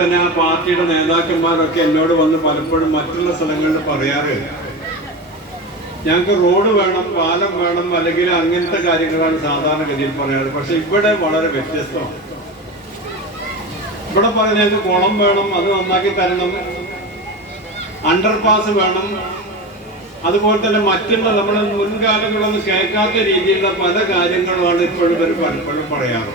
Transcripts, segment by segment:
തന്നെ ആ പാർട്ടിയുടെ നേതാക്കന്മാരൊക്കെ എന്നോട് വന്ന് പലപ്പോഴും മറ്റുള്ള സ്ഥലങ്ങളിൽ പറയാറ് ഞങ്ങൾക്ക് റോഡ് വേണം പാലം വേണം അല്ലെങ്കിൽ അങ്ങനത്തെ കാര്യങ്ങളാണ് സാധാരണഗതിയിൽ പറയാറ്. പക്ഷെ ഇവിടെ വളരെ വ്യത്യസ്തമാണ്. ഇവിടെ പറയുന്നത് ഞങ്ങൾക്ക് കുളം വേണം അത് നന്നാക്കി തരണം. അണ്ടർപാസ് വേണം. അതുപോലെ തന്നെ മറ്റുള്ള നമ്മുടെ മുൻകാലങ്ങളൊന്നും കേൾക്കാത്ത രീതിയിലുള്ള പല കാര്യങ്ങളുമാണ് ഇപ്പോഴും ഇവർ പലപ്പോഴും പറയാറ്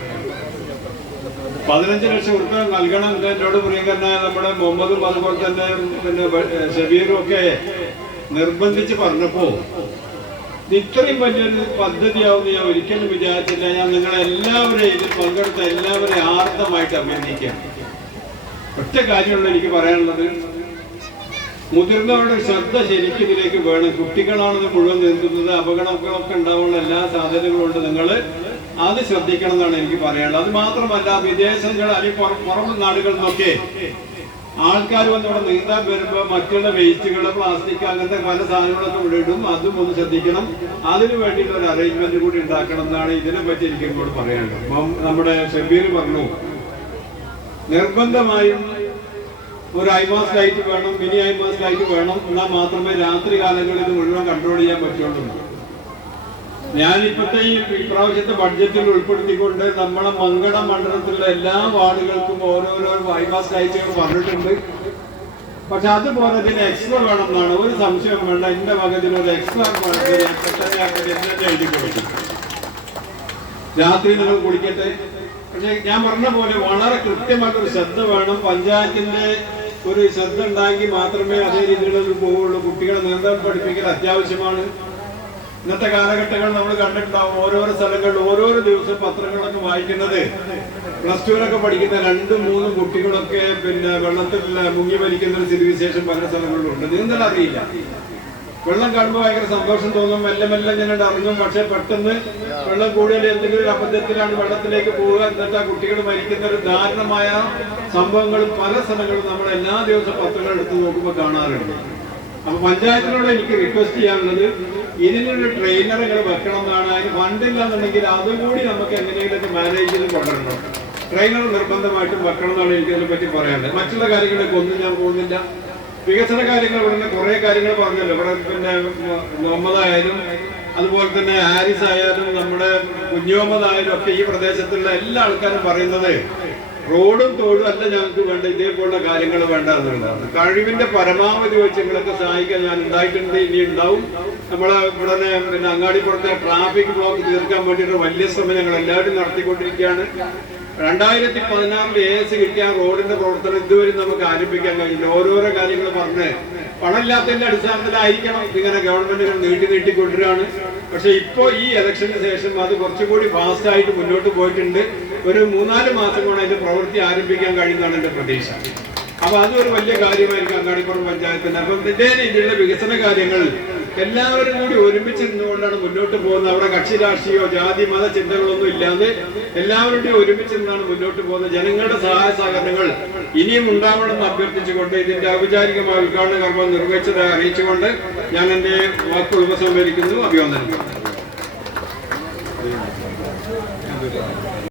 പതിനഞ്ച് ലക്ഷം ഉറുപ്പ നൽകണം എന്ന് എന്നോട് പ്രിയങ്കരനായ നമ്മുടെ മുഹമ്മദും അതുപോലെ തന്നെ പിന്നെ ഷബീറും ഒക്കെ നിർബന്ധിച്ച് പറഞ്ഞപ്പോ ഇത് ഇത്രയും വലിയൊരു പദ്ധതിയാവും ഞാൻ ഒരിക്കലും വിചാരിച്ചില്ല ഞാൻ നിങ്ങളെല്ലാവരെയും ഇതിൽ പങ്കെടുത്ത എല്ലാവരെയും ആർദ്രമായിട്ട് അഭിനന്ദിക്കാം. ഒറ്റ കാര്യമുള്ള എനിക്ക് പറയാനുള്ളത്. മുതിർന്നവരുടെ ശ്രദ്ധ ശരിക്കും ഇതിലേക്ക് വേണം. കുട്ടികളാണെന്ന് മുഴുവൻ നിർത്തുന്നത് അപകടങ്ങളൊക്കെ ഉണ്ടാവാനുള്ള എല്ലാ സാധ്യതകളും ഉണ്ട്. നിങ്ങൾ അത് ശ്രദ്ധിക്കണം എന്നാണ് എനിക്ക് പറയാനുള്ളത്. അത് മാത്രമല്ല വിദേശങ്ങൾ അല്ലെങ്കിൽ പുറം നാടുകളിൽ നിന്നൊക്കെ ആൾക്കാർ വന്ന് ഇവിടെ നീന്താൻ വരുമ്പോൾ മറ്റുള്ള വേസ്റ്റുകൾ പ്ലാസ്റ്റിക് അങ്ങനത്തെ പല സാധനങ്ങളൊക്കെ ഇവിടെ ഇടും. അതും ഒന്ന് ശ്രദ്ധിക്കണം. അതിനു വേണ്ടിയിട്ട് ഒരു അറേഞ്ച്മെന്റ് കൂടി ഉണ്ടാക്കണം എന്നാണ് ഇതിനെ പറ്റി എനിക്ക് ഇങ്ങോട്ട് പറയാനുള്ളത്. നമ്മുടെ ഷബീർ പറഞ്ഞു നിർബന്ധമായും ഒരു ഐമാസ് ലൈറ്റ് വേണം മിനി ഐമാസ് ലൈറ്റ് വേണം. എന്നാൽ മാത്രമേ രാത്രി കാലങ്ങളിൽ ഇത് മുഴുവൻ കൺട്രോൾ ചെയ്യാൻ പറ്റുള്ളൂ. ഞാൻ ഇപ്പോഴത്തെ ഈ ഇപ്രാവശ്യത്തെ ബഡ്ജറ്റിൽ ഉൾപ്പെടുത്തിക്കൊണ്ട് നമ്മളെ മങ്കട മണ്ഡലത്തിലുള്ള എല്ലാ വാർഡുകൾക്കും ഓരോരോ ബൈപാസ് ലൈറ്റുകൾ പറഞ്ഞിട്ടുണ്ട്. പക്ഷെ അതുപോലെ ഇതിന് എക്സ്ട്രാ വേണം എന്നാണ് ഒരു സംശയം വേണ്ട. എന്റെ മകത്തിന് ഒരു എക്സ്ട്രാ എഴുതി രാത്രി നിങ്ങൾ കുടിക്കട്ടെ പക്ഷെ ഞാൻ പറഞ്ഞ പോലെ വളരെ കൃത്യമായിട്ടൊരു ശ്രദ്ധ വേണം. പഞ്ചായത്തിന്റെ ഒരു ശ്രദ്ധ ഉണ്ടാക്കി മാത്രമേ അതേ രീതിയിൽ പോവുള്ളൂ. കുട്ടികളെ നീന്തൽ പഠിപ്പിക്കൽ അത്യാവശ്യമാണ്. ഇന്നത്തെ കാലഘട്ടങ്ങൾ നമ്മൾ കണ്ടിട്ടുണ്ടാവും ഓരോരോ സ്ഥലങ്ങളിൽ ഓരോരോ ദിവസം പത്രങ്ങളൊക്കെ വായിക്കുന്നത്. പ്ലസ് ടുവിനൊക്കെ പഠിക്കുന്ന രണ്ടും മൂന്നും കുട്ടികളൊക്കെ പിന്നെ വെള്ളത്തിൽ മുങ്ങി മരിക്കുന്ന ഒരു സ്ഥിതിവിശേഷം പല സ്ഥലങ്ങളിലുണ്ട്. നീന്തൽ അറിയില്ല. വെള്ളം കാണുമ്പോൾ ഭയങ്കര സന്തോഷം തോന്നും. മെല്ലെ മെല്ലെ ഞാൻ ഇറങ്ങും പക്ഷെ പെട്ടെന്ന് വെള്ളം കൂടിയാൽ എന്തെങ്കിലും ഒരു അബദ്ധത്തിലാണ് വെള്ളത്തിലേക്ക് പോവുക. എന്നിട്ട് ആ കുട്ടികൾ മരിക്കുന്ന ഒരു ദാരുണമായ സംഭവങ്ങൾ പല സ്ഥലങ്ങളും നമ്മൾ എല്ലാ ദിവസവും പത്രങ്ങൾ എടുത്ത് നോക്കുമ്പോൾ കാണാറുണ്ട്. അപ്പൊ പഞ്ചായത്തിനോട് എനിക്ക് റിക്വസ്റ്റ് ചെയ്യാനുള്ളത് ഇതിനൊരു ട്രെയിനറുകൾ വെക്കണം എന്നാണ് അതിന് ഫണ്ടില്ല എന്നുണ്ടെങ്കിൽ അതും കൂടി നമുക്ക് എങ്ങനെയൊക്കെ മാനേജ് ചെയ്ത് കൊണ്ടുവരണം. ട്രെയിനർ നിർബന്ധമായിട്ടും വെക്കണം എന്നാണ് എനിക്ക് ഇതിനെപ്പറ്റി പറയാനുള്ളത്. മറ്റുള്ള കാര്യങ്ങളൊക്കെ ഒന്നും ഞാൻ പോകുന്നില്ല. വികസന കാര്യങ്ങൾ ഇവിടെ കുറെ കാര്യങ്ങൾ പറഞ്ഞല്ലോ. ഇവിടെ പിന്നെ മുഹമ്മദായാലും അതുപോലെ തന്നെ ഹാരിസ് ആയാലും നമ്മുടെ കുഞ്ഞുമുഹമ്മദ് ആയാലും ഒക്കെ ഈ പ്രദേശത്തുള്ള എല്ലാ ആൾക്കാരും പറയുന്നത് റോഡും തോടും അല്ല ഞങ്ങൾക്ക് വേണ്ട ഇതേപോലുള്ള കാര്യങ്ങൾ വേണ്ട എന്നുള്ളതാണ് കഴിവിന്റെ പരമാവധി വെച്ച് നിങ്ങളൊക്കെ സഹായിക്കാൻ ഞാൻ ഉണ്ടായിട്ടുണ്ട് ഇനി ഉണ്ടാവും. നമ്മളെ ഇവിടെ പിന്നെ അങ്ങാടിപ്പുറത്തെ ട്രാഫിക് ബ്ലോക്ക് തീർക്കാൻ വേണ്ടിയിട്ട് വലിയ ശ്രമം ഞങ്ങൾ എല്ലാവരും നടത്തിക്കൊണ്ടിരിക്കുകയാണ്. രണ്ടായിരത്തി പതിനാറിൽ എ എസ് കിട്ടിയ റോഡിന്റെ പ്രവർത്തനം ഇതുവരെ നമുക്ക് ആരംഭിക്കാൻ കഴിഞ്ഞില്ല. ഓരോരോ കാര്യങ്ങൾ പറഞ്ഞ് പണമില്ലാത്തതിന്റെ അടിസ്ഥാനത്തിലായിരിക്കണം ഇങ്ങനെ ഗവൺമെന്റുകൾ നീട്ടി നീട്ടി പക്ഷെ ഇപ്പോ ഈ ഇലക്ഷന് ശേഷം അത് കുറച്ചുകൂടി ഫാസ്റ്റ് ആയിട്ട് മുന്നോട്ട് പോയിട്ടുണ്ട്. ഒരു മൂന്നാൽ മാസം കൊണ്ട് അതിന്റെ പ്രവൃത്തി ആരംഭിക്കാൻ കഴിയുന്നതാണ് എന്റെ പ്രതീക്ഷ. അപ്പൊ അതൊരു വലിയ കാര്യമായിരിക്കും അങ്ങാടിപ്പുറം പഞ്ചായത്തിന്. അപ്പം ഇതേ രീതിയിലുള്ള വികസന കാര്യങ്ങൾ എല്ലാവരും കൂടി ഒരുമിച്ച് നിന്നുകൊണ്ടാണ് മുന്നോട്ട് പോകുന്നത്. അവിടെ കക്ഷി രാഷ്ട്രീയോ ജാതി മത ചിന്തകളൊന്നും ഇല്ലാതെ എല്ലാവരുടെയും ഒരുമിച്ച് നിന്നാണ് മുന്നോട്ട് പോകുന്നത്. ജനങ്ങളുടെ സഹായ സഹകരണങ്ങൾ ഇനിയും ഉണ്ടാവണമെന്ന് അഭ്യർത്ഥിച്ചുകൊണ്ട് ഇതിന്റെ ഔപചാരികമായ ഉദ്ഘാടന കർമ്മം നിർവഹിച്ചതായി അറിയിച്ചുകൊണ്ട് ഞാൻ എന്റെ വാക്കുകൾ ഉപസംഹരിക്കുന്നു. അഭിനന്ദനം.